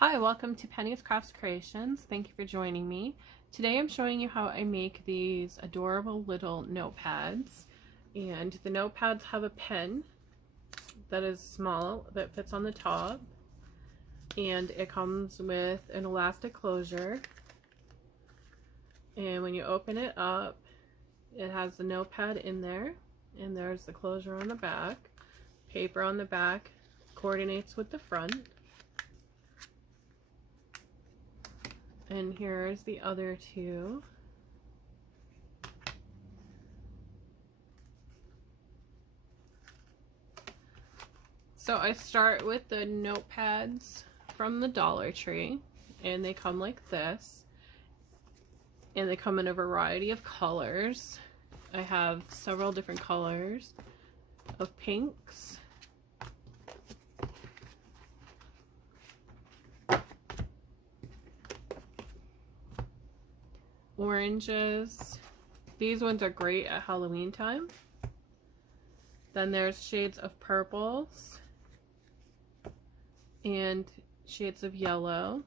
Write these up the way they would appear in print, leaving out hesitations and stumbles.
Hi, welcome to Penny's Crafts Creations. Thank you for joining me. Today I'm showing you how I make these adorable little notepads. And the notepads have a pen that is small that fits on the top. And it comes with an elastic closure. And when you open it up, it has the notepad in there. And there's the closure on the back. Paper on the back coordinates with the front. And here's the other two. So I start with the notepads from the Dollar Tree, and they come like this. And they come in a variety of colors. I have several different colors of pinks, oranges. These ones are great at Halloween time. Then there's shades of purples and shades of yellow.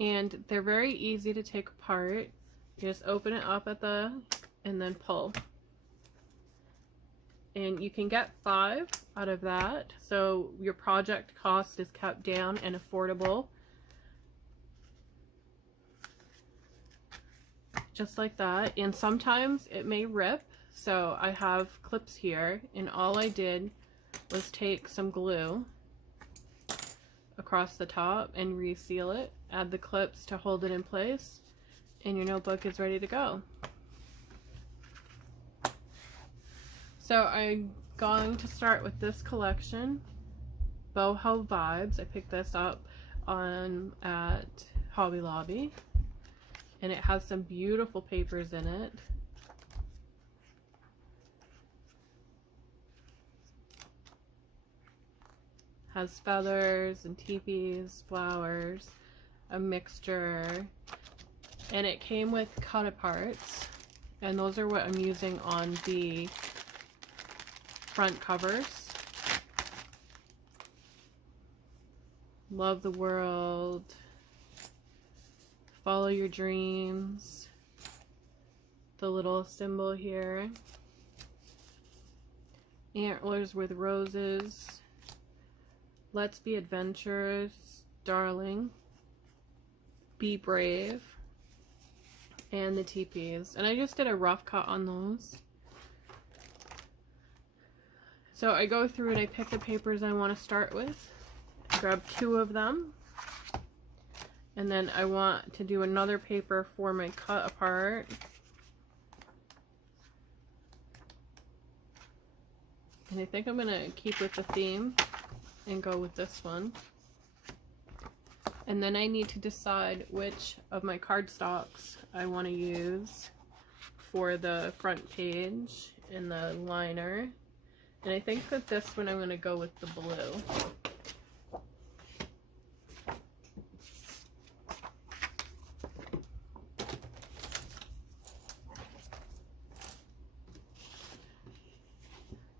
And they're very easy to take apart. You just open it up and then pull. And you can get 5 out of that, so your project cost is kept down and affordable. Just like that. And sometimes it may rip, so I have clips here, and all I did was take some glue across the top and reseal it, add the clips to hold it in place, and your notebook is ready to go. So I'm going to start with this collection, Boho Vibes. I picked this up at Hobby Lobby. And it has some beautiful papers in it. Has feathers and teepees, flowers, a mixture. And it came with cut aparts. And those are what I'm using on the front covers. Love the world. Follow your dreams. The little symbol here. Antlers with roses. Let's be adventurous, darling. Be brave. And the teepees. And I just did a rough cut on those. So I go through and I pick the papers I want to start with. I grab 2 of them. And then I want to do another paper for my cut apart. And I think I'm going to keep with the theme and go with this one. And then I need to decide which of my cardstocks I want to use for the front page and the liner. And I think that this one I'm going to go with the blue.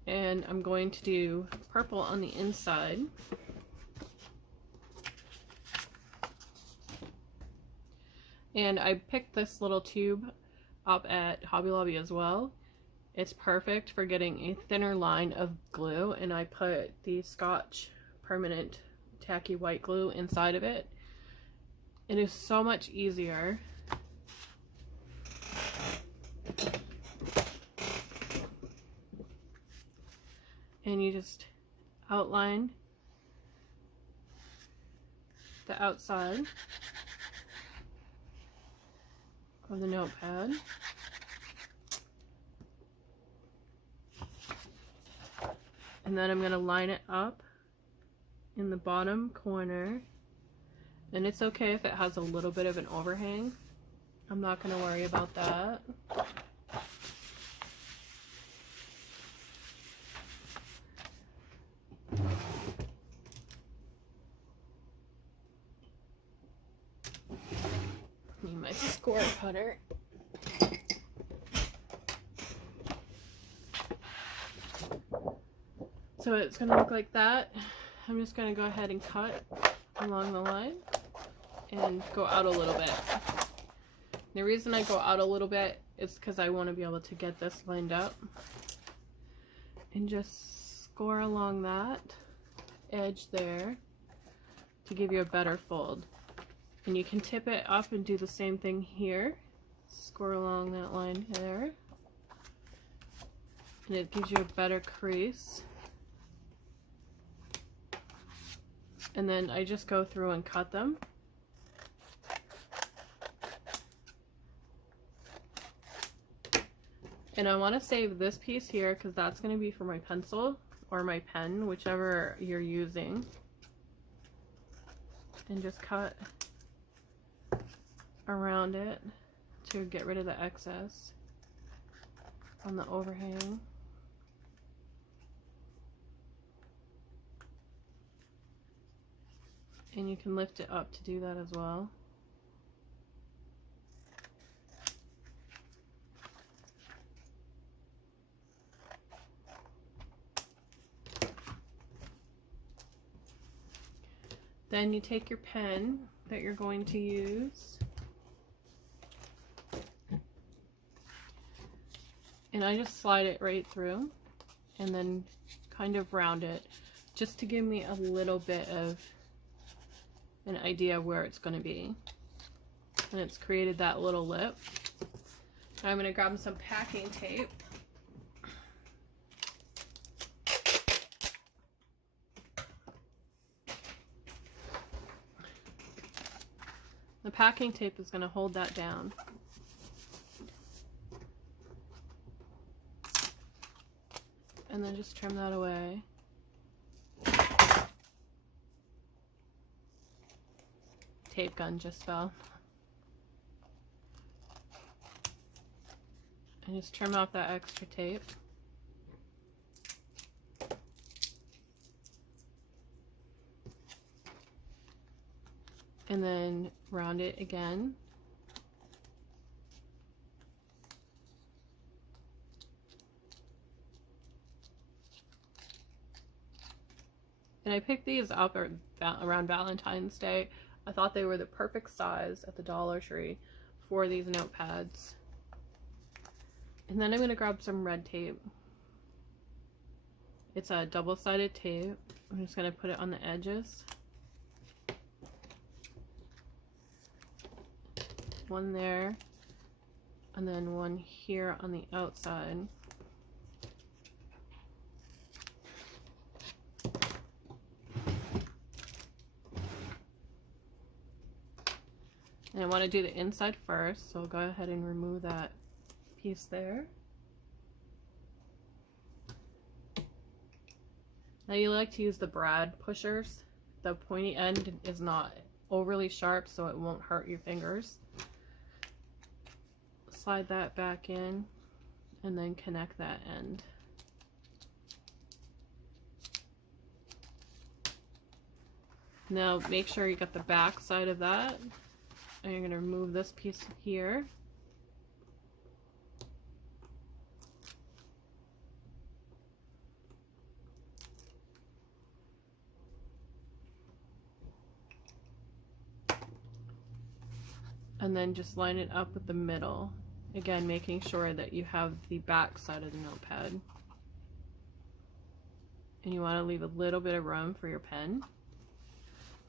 And I'm going to do purple on the inside. And I picked this little tube up at Hobby Lobby as well. It's perfect for getting a thinner line of glue, and I put the Scotch permanent tacky white glue inside of it. It is so much easier. And you just outline the outside of the notepad. And then I'm going to line it up in the bottom corner. And it's okay if it has a little bit of an overhang. I'm not going to worry about that. Need my score cutter. So it's going to look like that. I'm just going to go ahead and cut along the line and go out a little bit. The reason I go out a little bit is because I want to be able to get this lined up, and just score along that edge there to give you a better fold. And you can tip it up and do the same thing here. Score along that line there, and it gives you a better crease. And then I just go through and cut them. And I want to save this piece here because that's going to be for my pencil or my pen, whichever you're using. And just cut around it to get rid of the excess on the overhang. And you can lift it up to do that as well. Then you take your pen that you're going to use, and I just slide it right through and then kind of round it just to give me a little bit of an idea where it's going to be. And it's created that little lip. Now I'm going to grab some packing tape. The packing tape is going to hold that down. And then just trim that away. Tape gun just fell. And just trim off that extra tape. And then round it again. And I picked these up around Valentine's Day. I thought they were the perfect size at the Dollar Tree for these notepads. And then I'm going to grab some red tape. It's a double-sided tape. I'm just going to put it on the edges. One there, and then one here on the outside. And I want to do the inside first, so I'll go ahead and remove that piece there. Now you like to use the brad pushers. The pointy end is not overly sharp, so it won't hurt your fingers. Slide that back in and then connect that end. Now make sure you got the back side of that, and you're going to remove this piece here. And then just line it up with the middle. Again, making sure that you have the back side of the notepad. And you want to leave a little bit of room for your pen.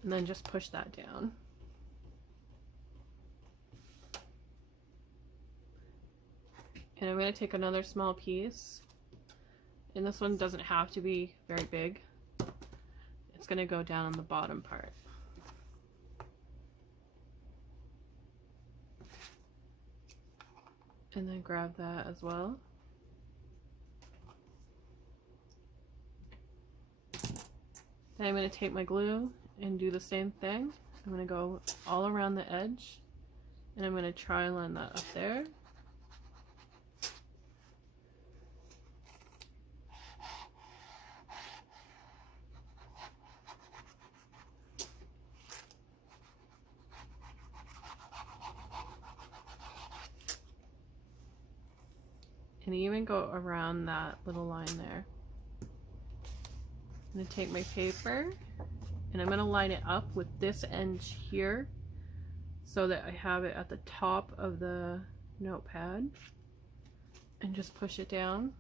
And then just push that down. And I'm going to take another small piece. And this one doesn't have to be very big. It's going to go down on the bottom part. And then grab that as well. Then I'm going to take my glue and do the same thing. I'm going to go all around the edge, and I'm going to try line that up there. And even go around that little line there. going to take my paper and I'm going to line it up with this end here so that I have it at the top of the notepad, and just push it down.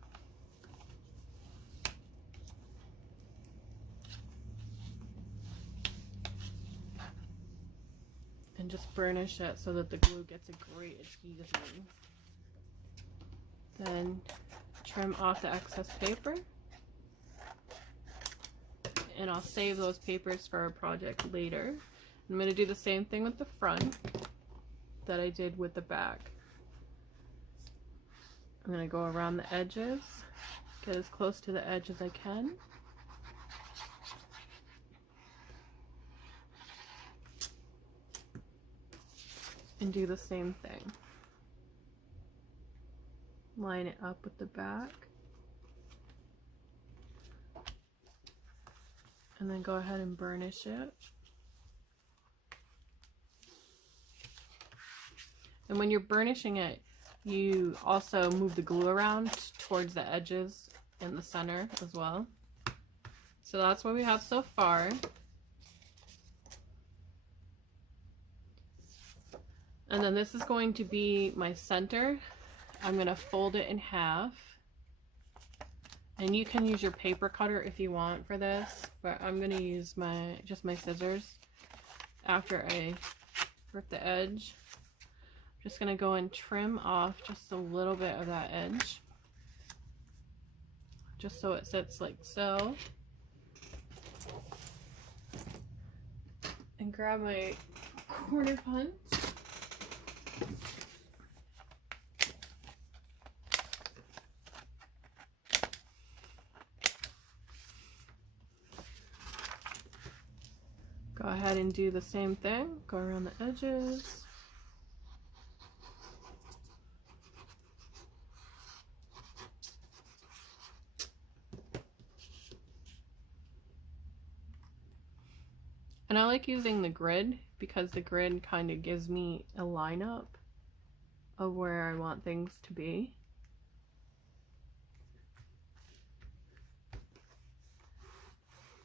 And just burnish it so that the glue gets a great adhesion. Then trim off the excess paper. And I'll save those papers for a project later. I'm going to do the same thing with the front that I did with the back. I'm going to go around the edges, get as close to the edge as I can. And do the same thing. Line it up with the back. And then go ahead and burnish it. And when you're burnishing it, you also move the glue around towards the edges in the center as well. So that's what we have so far. And then this is going to be my center. I'm going to fold it in half. And you can use your paper cutter if you want for this, but I'm going to use just my scissors after I rip the edge. I'm just going to go and trim off just a little bit of that edge, just so it sits like so. And grab my corner punch. Go ahead and do the same thing. Go around the edges. And I like using the grid because the grid kind of gives me a lineup of where I want things to be.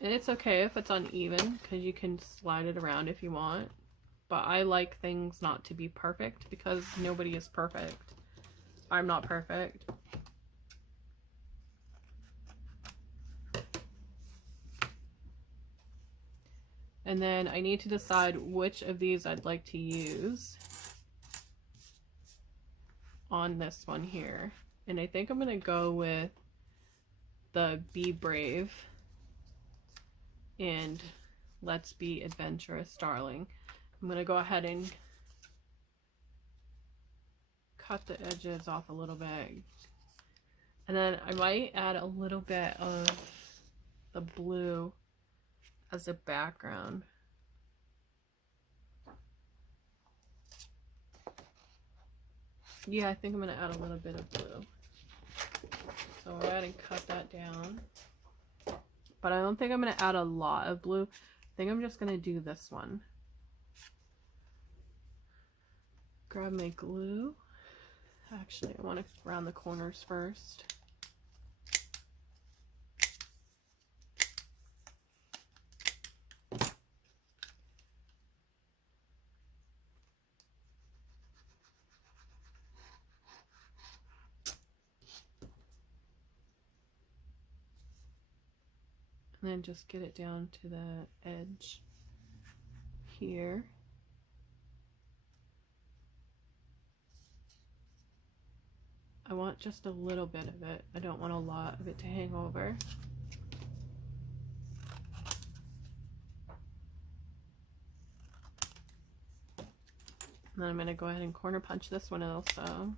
And it's okay if it's uneven because you can slide it around if you want. But I like things not to be perfect because nobody is perfect. I'm not perfect. And then I need to decide which of these I'd like to use on this one here. And I think I'm going to go with the Be Brave and Let's Be Adventurous, Darling. I'm going to go ahead and cut the edges off a little bit. And then I might add a little bit of the blue as a background. Yeah, I think I'm going to add a little bit of blue. So go ahead and cut that down. But I don't think I'm going to add a lot of blue. I think I'm just going to do this one. Grab my glue. Actually, I want to round the corners first. And then just get it down to the edge here. I want just a little bit of it. I don't want a lot of it to hang over. And then I'm going to go ahead and corner punch this one also.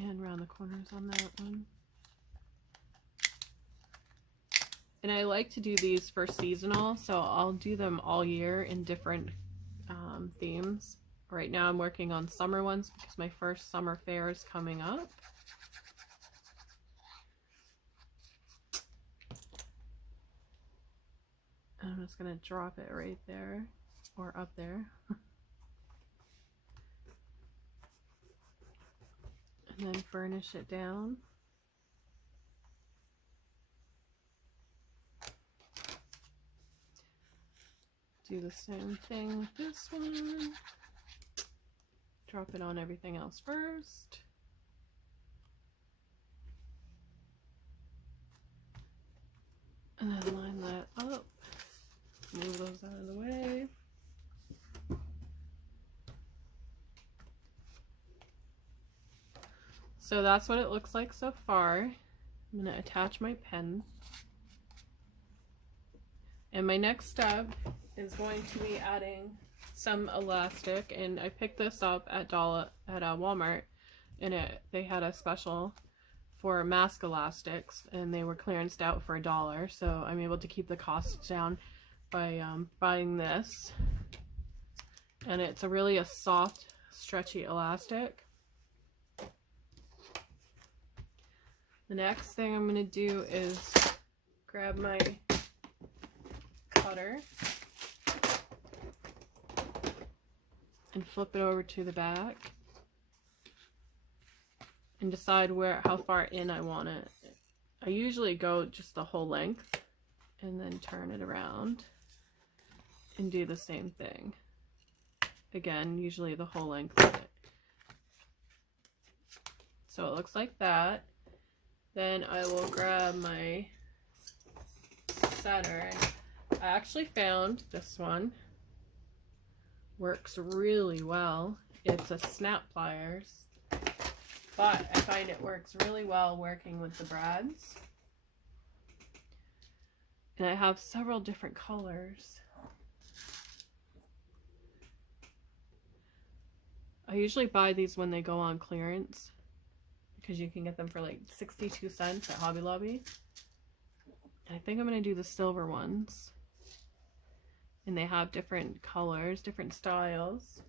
And round the corners on that one. And I like to do these for seasonal, so I'll do them all year in different themes. Right now I'm working on summer ones because my first summer fair is coming up. And I'm just going to drop it right there, or up there. and then burnish it down. Do the same thing with this one. Drop it on everything else first. And then line that up. Move those out of the way. So that's what it looks like so far. I'm going to attach my pen. And my next step is going to be adding some elastic, and I picked this up at Walmart, and they had a special for mask elastics, and they were clearanced out for $1, so I'm able to keep the cost down by buying this. And it's a soft, stretchy elastic. The next thing I'm going to do is grab my cutter and flip it over to the back and decide how far in I want it. I usually go just the whole length and then turn it around and do the same thing. Again, usually the whole length of it. So it looks like that. Then I will grab my center. I actually found this one works really well. It's a snap pliers, but I find it works really well working with the brads. And I have several different colors. I usually buy these when they go on clearance, because you can get them for like 62 cents at Hobby Lobby. I think I'm going to do the silver ones. And they have different colors, different styles.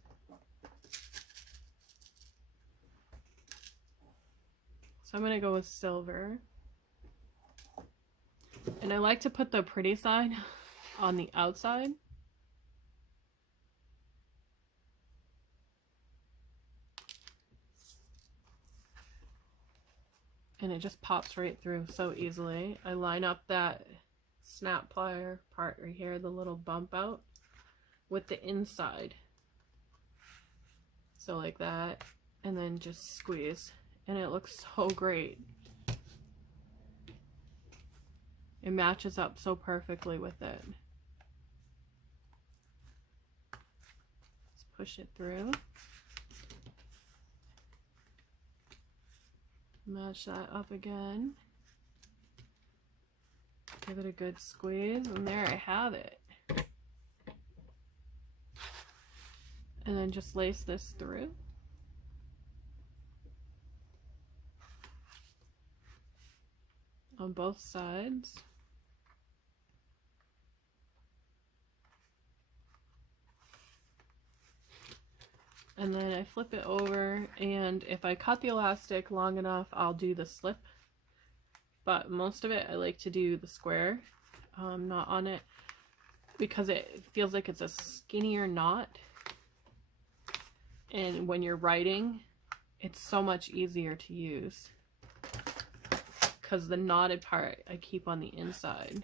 So I'm going to go with silver. And I like to put the pretty side on the outside. And it just pops right through so easily. I line up that snap plier part right here, the little bump out, with the inside. So like that, and then just squeeze. And it looks so great. It matches up so perfectly with it. Let's push it through. Match that up again. Give it a good squeeze, and there I have it. And then just lace this through. On both sides. And then I flip it over, and if I cut the elastic long enough, I'll do the slip. But most of it, I like to do the square, knot on it, because it feels like it's a skinnier knot. And when you're writing, it's so much easier to use, because the knotted part I keep on the inside.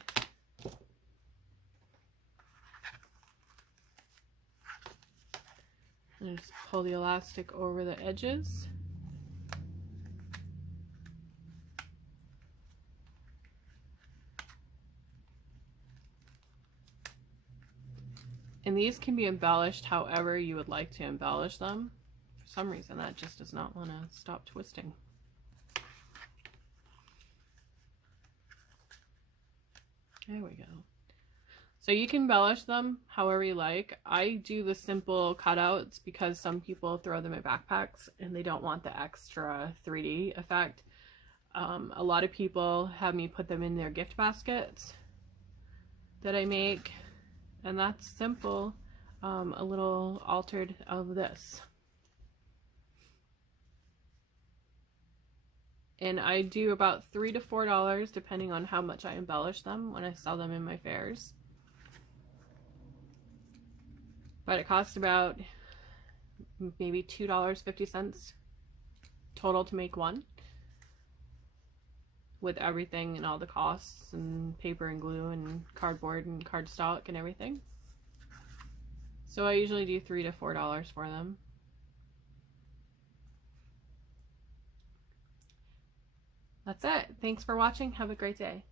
And just pull the elastic over the edges. And these can be embellished however you would like to embellish them. For some reason, that just does not want to stop twisting. There we go. So you can embellish them however you like. I do the simple cutouts because some people throw them in backpacks and they don't want the extra 3D effect. A lot of people have me put them in their gift baskets that I make, and that's simple, a little altered of this. And I do about $3 to $4 depending on how much I embellish them when I sell them in my fairs. But it costs about maybe $2.50 total to make one, with everything and all the costs and paper and glue and cardboard and cardstock and everything. So I usually do $3 to $4 for them. That's it. Thanks for watching. Have a great day.